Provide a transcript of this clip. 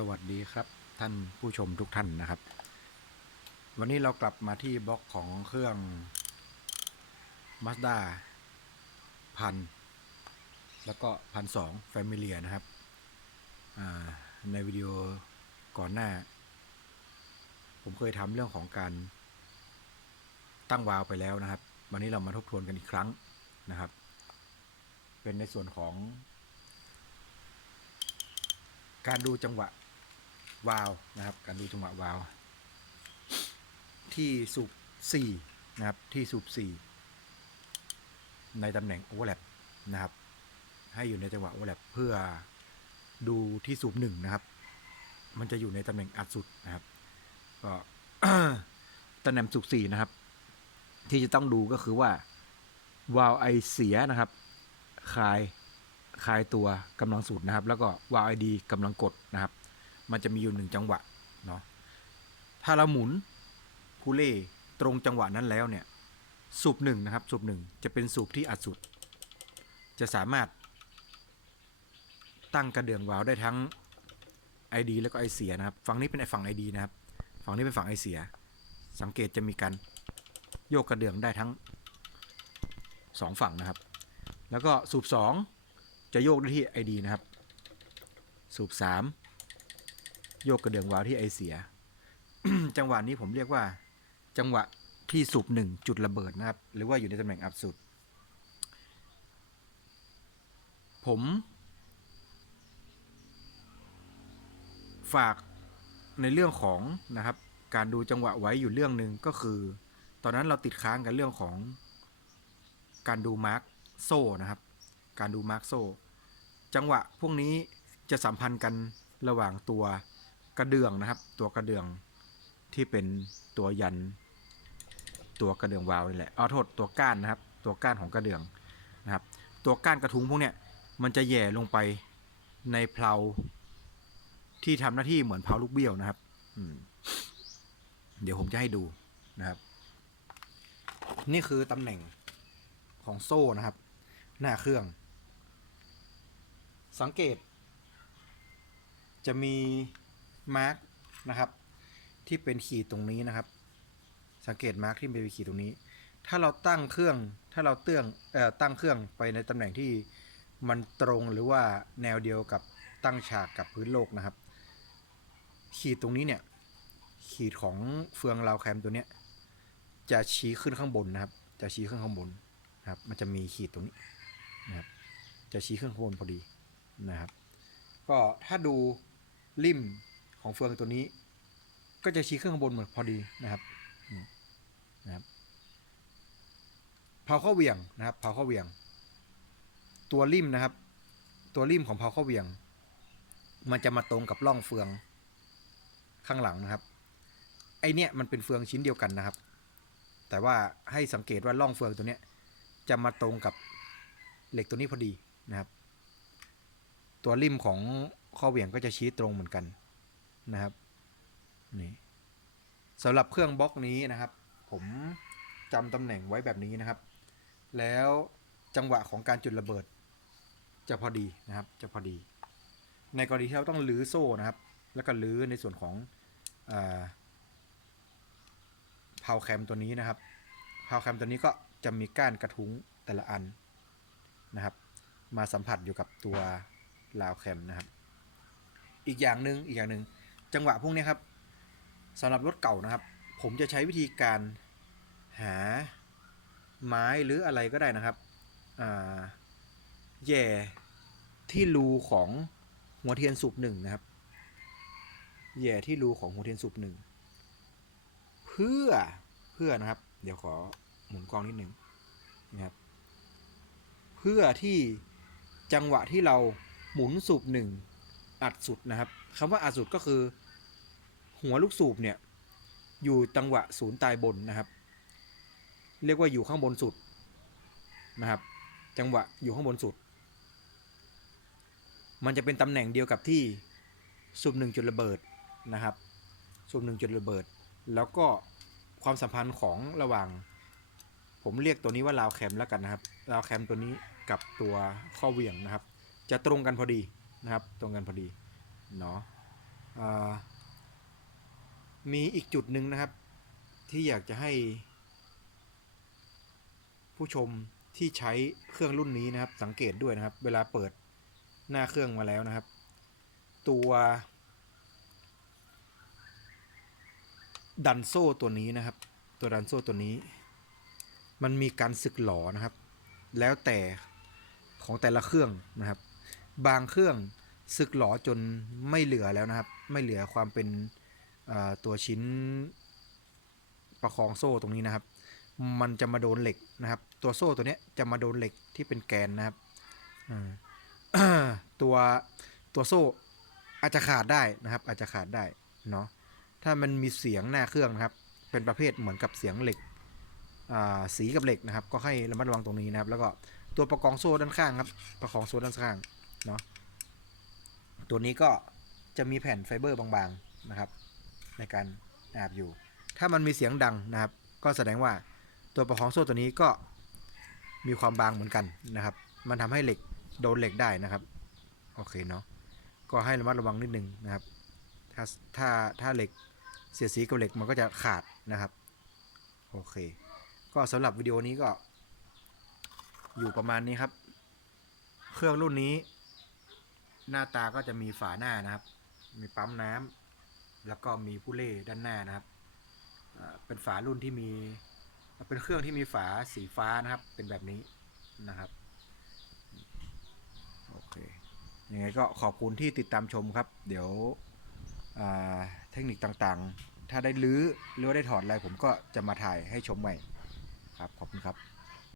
สวัสดีครับท่านผู้ชมทุกท่านนะครับ วันนี้เรากลับมาที่บล็อกของเครื่อง Mazda พันแล้วก็พันสอง Familia นะครับในวิดีโอก่อนหน้า ผมเคยทำเรื่องของการตั้งวาลไปแล้วนะครับ วันนี้เรามาทบทวนกันอีกครั้งนะครับ เป็นในส่วนของการดูจังหวะ วาล์วนะครับ การดูจังหวะวาล์วที่สูบ4นะครับ ที่สูบ4ในตำแหน่งโอเวอร์แลปนะครับ ให้อยู่ในจังหวะโอเวอร์แลปเพื่อดูที่สูบ1นะครับ มันจะอยู่ในตำแหน่งอัดสุดนะครับ ก็ตำแหน่งสูบ4นะครับ ที่จะต้องดูก็คือว่าวาล์วไอเสียนะครับคลายคลายตัวกำลังสูดนะครับ แล้วก็วาล์วไอดีกำลังกดนะครับ มันจะมีอยู่หนึ่งจังหวะเนาะถ้าเราหมุนคูเล่ตรงจังหวะนั้นแล้วเนี่ยสูบหนึ่งนะครับสูบหนึ่งจะเป็นสูบที่อัดสุด จะสามารถ ตั้งกระเดื่องวาล์วได้ทั้ง ID แล้วก็ไอเสียนะครับฝั่งนี้เป็นไอฝั่ง ID นะครับฝั่งนี้เป็นฝั่งไอเสีย สังเกตจะมีการโยกกระเดื่องได้ทั้งสองฝั่งนะครับ แล้วก็สูบสองจะโยกได้ที่ ID นะครับ สูบ3 โยกกระเดื่องวาล์วที่ไอเสีย จังหวะนี้ผมเรียกว่า จังหวะที่สูบ1จุดระเบิดนะครับ หรือว่าอยู่ในตำแหน่งอับสุด ผม ฝากในเรื่องของนะครับ การดูจังหวะไว้อยู่เรื่องหนึ่งก็คือ ตอนนั้นเราติดค้างกันเรื่องของการดูมาร์กโซ่นะครับ การดูมาร์กโซ่ จังหวะพวกนี้จะสัมพันธ์กันระหว่างตัว กระเดื่องนะครับ ตัวกระเดื่องที่เป็นตัวยัน ตัวกระเดื่องวาล์วนี่แหละเอาโทษตัวก้านนะครับ ตัวก้านของกระเดื่องนะครับ ตัวก้านกระทุงพวกเนี้ยมันจะแย่ลงไปในเพลาที่ทำหน้าที่เหมือนเพลาลูกเบี้ยวนะครับ อืม เดี๋ยวผมจะให้ดูนะครับ นี่คือตำแหน่งของโซ่นะครับ หน้าเครื่อง สังเกต จะมี มาร์กนะครับ ที่เป็นขีดตรงนี้นะครับ สังเกตมาร์กที่เป็นขีดตรงนี้ ถ้าเราตั้งเครื่องถ้าเราเตื้องเอ่อตั้งเครื่องไปในตำแหน่งที่มันตรงหรือว่าแนวเดียวกับตั้งฉากกับพื้นโลกนะครับ ขีดตรงนี้เนี่ยขีดของเฟืองราวแคมตัวเนี้ยจะชี้ขึ้นข้างบนนะครับ จะชี้ขึ้นข้างบนนะครับ มันจะมีขีดตรงนี้นะครับ จะชี้ขึ้นข้างบนพอดีนะครับ ก็ถ้าดูริม ของเฟืองตัวนี้ ก็จะชี้ขึ้นข้างบนเหมือนพอดีนะครับนะครับเผาข้าเวียงนะครับเผาข้าเวียง ตัวริมนะครับ ตัวริมของเผาข้าเวียง มันจะมาตรงกับร่องเฟืองข้างหลังนะครับ ไอเนี้ยมันเป็นเฟืองชิ้นเดียวกันนะครับ แต่ว่าให้สังเกตว่าร่องเฟืองตัวเนี้ยจะมาตรงกับเหล็กตัวนี้พอดีนะครับ ตัวริมของข้อเวียงก็จะชี้ตรงเหมือนกัน นะครับนี่สำหรับเครื่องบล็อกนี้นะครับ ผมจำตำแหน่งไว้แบบนี้นะครับ แล้วจังหวะของการจุดระเบิด จะพอดีนะครับ จะพอดี ในกรณีที่เราต้องลื้อโซ่นะครับ แล้วก็ลื้อในส่วนของเพาแคมตัวนี้นะครับเพาแคมตัวนี้ก็จะมีก้านกระทุ้งแต่ละอันนะครับ มาสัมผัสอยู่กับตัวราวแคมนะครับ อีกอย่างหนึ่งอีกอย่างหนึ่ง จังหวะพวกนี้ครับสำหรับรถเก่านะครับ ผมจะใช้วิธีการหาไม้หรืออะไรก็ได้นะครับอ่าแย่ที่รูของหัวเทียนสูบหนึ่งนะครับแย่ที่รูของหัวเทียนสูบหนึ่งเพื่อเพื่อนะครับ เดี๋ยวขอหมุนกล้องนิดหนึ่งนะครับเพื่อที่จังหวะที่เราหมุนสูบหนึ่ง อัดสุดนะครับคำว่าอัดสุดก็คือ หัวลูกสูบเนี่ยอยู่จังหวะศูนย์ตายบนนะครับ เรียกว่าอยู่ข้างบนสุดนะครับ จังหวะอยู่ข้างบนสุด มันจะเป็นตำแหน่งเดียวกับที่สูบหนึ่งจุดระเบิดนะครับสูบหนึ่งจุดระเบิด แล้วก็ความสัมพันธ์ของระหว่าง ผมเรียกตัวนี้ว่าราวแคมแล้วกันนะครับราวแคมตัวนี้กับตัวข้อเหวี่ยงนะครับ จะตรงกันพอดี นะครับ ตรงกันพอดีเนาะมีอีกจุดหนึ่งนะครับ ที่อยากจะให้ ผู้ชมที่ใช้เครื่องรุ่นนี้นะครับ สังเกตด้วยนะครับ เวลาเปิดหน้าเครื่องมาแล้วนะครับ ตัวดันโซ่ตัวนี้นะครับ ตัวดันโซ่ตัวนี้ มันมีการสึกหลอนะครับ แล้วแต่ของแต่ละเครื่องนะครับ บางเครื่องสึกหลอจนไม่เหลือแล้วนะครับ ไม่เหลือความเป็นตัวชิ้นประคองโซ่ตรงนี้นะครับ มันจะมาโดนเหล็กนะครับ ตัวโซ่ตัวนี้จะมาโดนเหล็กที่เป็นแกนนะครับตัวตัวโซ่อาจจะขาดได้นะครับ อาจจะขาดได้เนาะถ้ามันมีเสียงหน้าเครื่องนะครับ เป็นประเภทเหมือนกับเสียงเหล็กสีกับเหล็กนะครับ ก็ให้ระมัดระวังตรงนี้นะครับ แล้วก็ตัวประกองโซ่ด้านข้างครับ ประคองโซ่ด้านข้าง เนาะตัวนี้ก็จะมีแผ่นไฟเบอร์บางๆนะครับ ในการแอบอยู่ ถ้ามันมีเสียงดังนะครับ ก็แสดงว่าตัวประคองโซ่ตัวนี้ก็มีความบางเหมือนกันนะครับ มันทำให้เหล็กโดนเหล็กได้นะครับ โอเคเนาะก็ให้ระมัดระวังนิดนึงนะครับ ถ้าถ้าถ้าเหล็กเสียสีกับเหล็กมันก็จะขาดนะครับ โอเค ก็สำหรับวิดีโอนี้ก็ อยู่ประมาณนี้ครับ เครื่องรุ่นนี้ หน้าตาก็จะมีฝาหน้านะครับ มีปั๊มน้ำแล้วก็มีผู้เล่ด้านหน้านะครับเป็นฝารุ่นที่มีเป็นเครื่องที่มีฝาสีฟ้านะครับ เป็นแบบนี้นะครับโอเคยังไงก็ขอบคุณที่ติดตามชมครับ เดี๋ยวเทคนิคต่างๆ ถ้าได้ลื้อหรือว่าได้ถอดอะไรผมก็จะมาถ่ายให้ชมใหม่ครับ ขอบคุณครับ